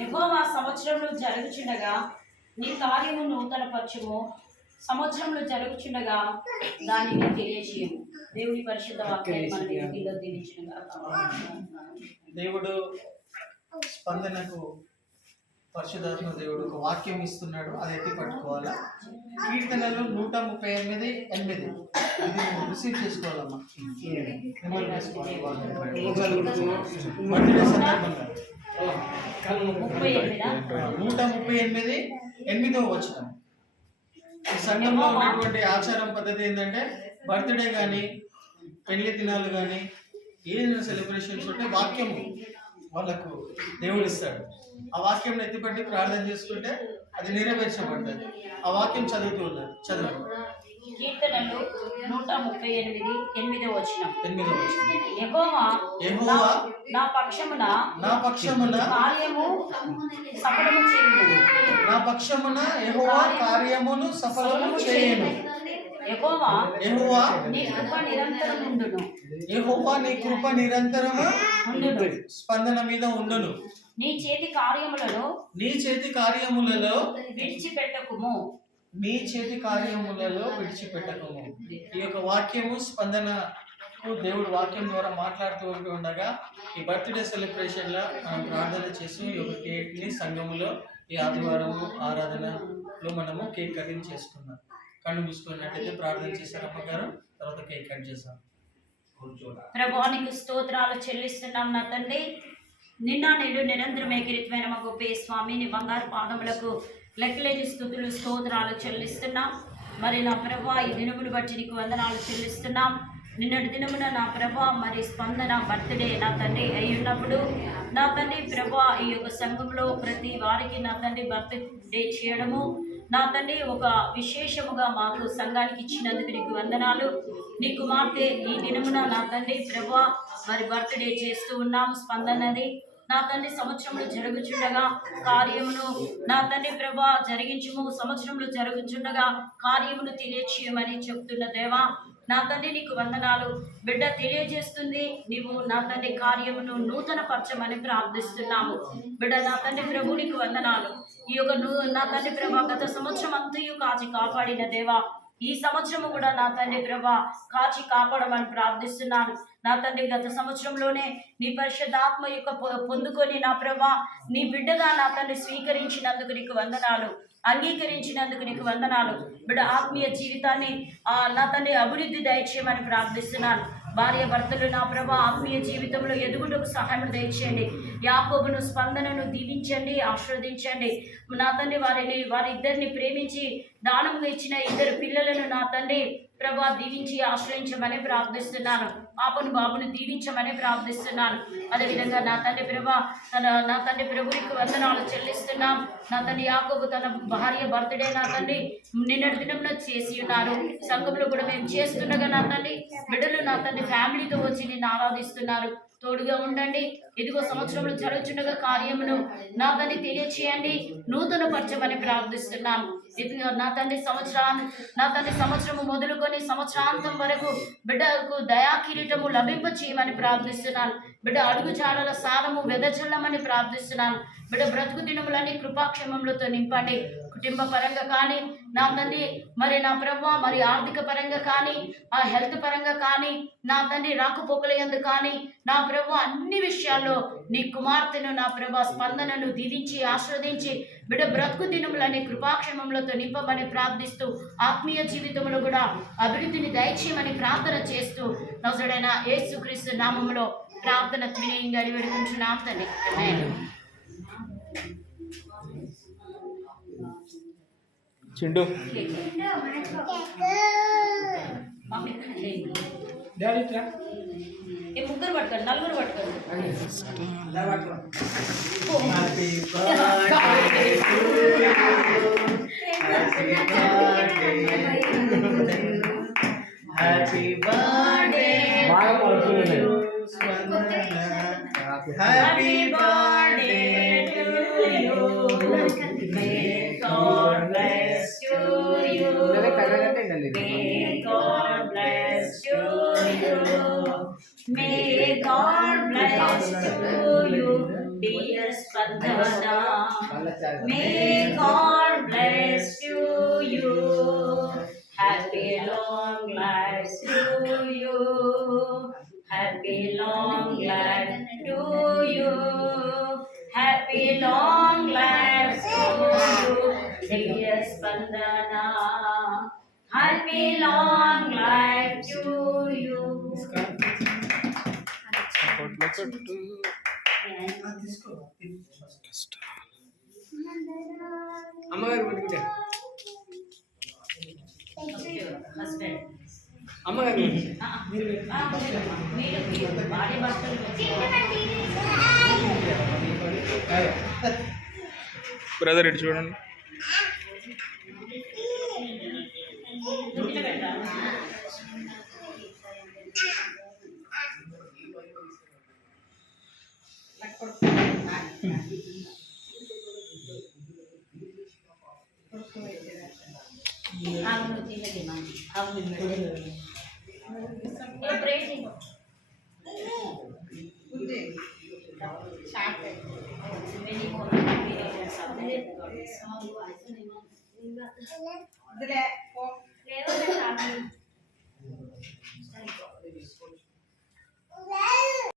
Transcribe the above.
యెహోవా సంవత్సరంలో జరుగుచుండగా నీ కార్యము నూతనపరచుము, సంవత్సరంలో జరుగుచుండగా దానిని తెలియజేయము. దేవుని పరిశుద్ధ వాక్యాన్ని మన వీటిలో దీవించునుగా. దేవుడు స్పందనకు పరిశుద్ధాత్మ దేవుడు ఒక వాక్యం ఇస్తున్నాడు, అది ఎత్తి పట్టుకోవాలా. కీర్తనలు 138 ఇది రిసీవ్ చేసుకోవాలమ్మా. బర్త్డే సందర్భంగా 138 8వ వచనం. ఈ సంఘంలో ఉన్నటువంటి ఆచారం పద్ధతి ఏంటంటే బర్త్డే కానీ పెళ్లి దినాలు కానీ ఏదైనా సెలబ్రేషన్స్ ఉంటే వాక్యము వాళ్ళకు దేవుడు ఇస్తాడు. ఆ వాక్యం ఎత్తిపట్టి ప్రార్థన చేసుకుంటే అది నెరవేర్చబడుతుంది. ఆ వాక్యం చదువుతూ ఉన్నారు. చదవండి. కీర్తనలు 138 8వ వచనం. యెహోవా నా పక్షమున కార్యము సఫలము చేయును. నా పక్షమున యెహోవా కార్యమును సఫలము చేయును. యెహోవా నీ కృప నిరంతరం ఉండును. యెహోవా నీ కృప నిరంతరము ఉండును. స్పందన మీద ఉండును. నీ చేతి కార్యములలో విడిచిపెట్టకుము. నీ చేతి కార్యములలో విడిచిపెట్టకము. ఈ యొక్క వాక్యము స్పందనకు దేవుడు వాక్యం ద్వారా మాట్లాడుతూ ఉండగా ఈ బర్త్డే సెలబ్రేషన్ లో మనం ప్రార్థన చేస్తూ ఈ యొక్క కేక్ ని సంఘములో ఈ ఆదివారము ఆరాధనలో మనము కేక్ కటింగ్ చేసుకున్నాం. కళ్ళు మూసుకున్నట్టయితే ప్రార్థన చేశారు అమ్మగారు, తర్వాత కేక్ కట్ చేశాం. ప్రభువానికి స్తోత్రాలు చెల్లిస్తున్నాం నా తండ్రి. నిన్న నేడు నిరంతరం ఏకరీతమైన మా గొప్ప స్వామి నీ బంగారు పాదములకు లెక్కలేని స్తుతులు స్తోత్రాలు చెల్లిస్తున్నాం. మరి నా ప్రభా ఈ దినమును బట్టి నీకు వందనాలు చెల్లిస్తున్నాం. నిన్నటి దినమున నా ప్రభా మరి స్పందన బర్త్డే నా తండ్రి అయి ఉన్నప్పుడు నా తండ్రి ప్రభా ఈ యొక్క సంఘంలో ప్రతి వారికి నా తండ్రి బర్త్డే చేయడము నా తండ్రి ఒక విశేషముగా మాకు సంఘానికి ఇచ్చినందుకు నీకు వందనాలు. నీ కుమార్తె ఈ దినమున నా తండ్రి ప్రభా మరి బర్త్డే చేస్తూ ఉన్నాము స్పందనది నా తండ్రి. సంవత్సరంలో జరుగుచుండగా కార్యమును నా తండ్రి ప్రభా జరిగించుము, సంవత్సరంలో జరుగుచుండగా కార్యమును తెలియచేయమని చెప్తున్న దేవా నా తండ్రి నీకు వందనాలు. బిడ్డ తెలియజేస్తుంది, నీవు నా తండ్రి కార్యమును నూతన పరచమని ప్రార్థిస్తున్నాము. బిడ్డ నా తండ్రి ప్రభు నీకు వందనాలు. ఈ యొక్క నా తండ్రి ప్రభా గత సంవత్సరం అంతయు కాచి కాపాడిన దేవా ఈ సంవత్సరము కూడా నా తండ్రి ప్రభా కాచి కాపాడమని ప్రార్థిస్తున్నాను. నా తండ్రి గత సంవత్సరంలోనే నీ పరిశుద్ధాత్మ యొక్క పొందుకొని నా ప్రభా నీ బిడ్డగా నా తండ్రి స్వీకరించినందుకు నీకు వందనాలు, అంగీకరించినందుకు నీకు వందనాలు. బిడ్డ ఆత్మీయ జీవితాన్ని నా తండ్రి అభివృద్ధి దయచేయమని ప్రార్థిస్తున్నాను. భార్య భర్తలు నా ప్రభా ఆత్మీయ జీవితంలో ఎదుగుటకు సహాయం దయచేయండి. యాకోబును స్పందనను దీవించండి, ఆశీర్వదించండి నా తండ్రి. వారిద్దరిని ప్రేమించి దానముగా ఇచ్చిన 2 పిల్లలను నా తండ్రి ప్రభా దీవించి ఆశ్రయించమని ప్రార్థిస్తున్నాను. పాపను బాబును దీవించమని ప్రార్థిస్తున్నాను. అదేవిధంగా నా తండ్రి ప్రభా నా తండ్రి ప్రభునికి వందనాలు చెల్లిస్తున్నాం. నా తండ్రి యాకోబు తన భార్య బర్త్డే నా తండ్రి నిన్నటి దినంలో చేసి ఉన్నారు. సంఘంలో కూడా మేము చేస్తుండగా నా తండ్రి బిడ్డలు నా తండ్రి ఫ్యామిలీతో వచ్చి నిన్ను ఆరాధిస్తున్నారు. తోడుగా ఉండండి. ఇదిగో సంవత్సరంలో జరుగుచుండగా కార్యమును నా తండ్రి తెలియచేయండి, నూతన పరచమని ప్రార్థిస్తున్నాం. ఇదిగో నా తండ్రి సంవత్సరము మొదలుకొని సంవత్సరాంతం వరకు బిడ్డకు దయా కిరీటము లభింప చేయమని ప్రార్థిస్తున్నాను. బిడ్డ అడుగు జాడల సారము వెదజల్లమని ప్రార్థిస్తున్నాను. బిడ్డ బ్రతుకు దినములని కృపాక్షేమములతో నింపండి. కుటుంబ పరంగా కానీ నా తండ్రి మరి నా ప్రభా మరి ఆర్థిక పరంగా కానీ హెల్త్ పరంగా కానీ నా తండ్రి రాకపోకలయందు కానీ నా ప్రభా అన్ని విషయాల్లో నీ కుమార్తెను నా ప్రభా స్పందనను దీవించి ఆస్వాదించి బిడ్డ బ్రతుకు దినములని కృపాక్షేమములతో నింపమని ప్రార్థిస్తూ ఆత్మీయ జీవితంలో కూడా అభివృద్ధిని దయచేయమని ప్రార్థన చేస్తూ నజరుడైన యేసుక్రీస్తు నామములో ప్రార్థన వినయంగా వేడుకుంటున్నాం తండ్రి. చిండు ముగ్గురు పట్టుకోండి, నలుగురు పట్టుకోండి. Happy birthday happy birthday God bless you. May God bless you. May God bless you. spandana. May God bless you. Happy long life to you. Happy long life to you. Happy long life to you. Dear Spandana. Happy long life to you. అమ్మగారు కొట్టుకుంటా husband అమ్మగారు మీరు భార్య భర్తలు brother ఇటు చూడండి.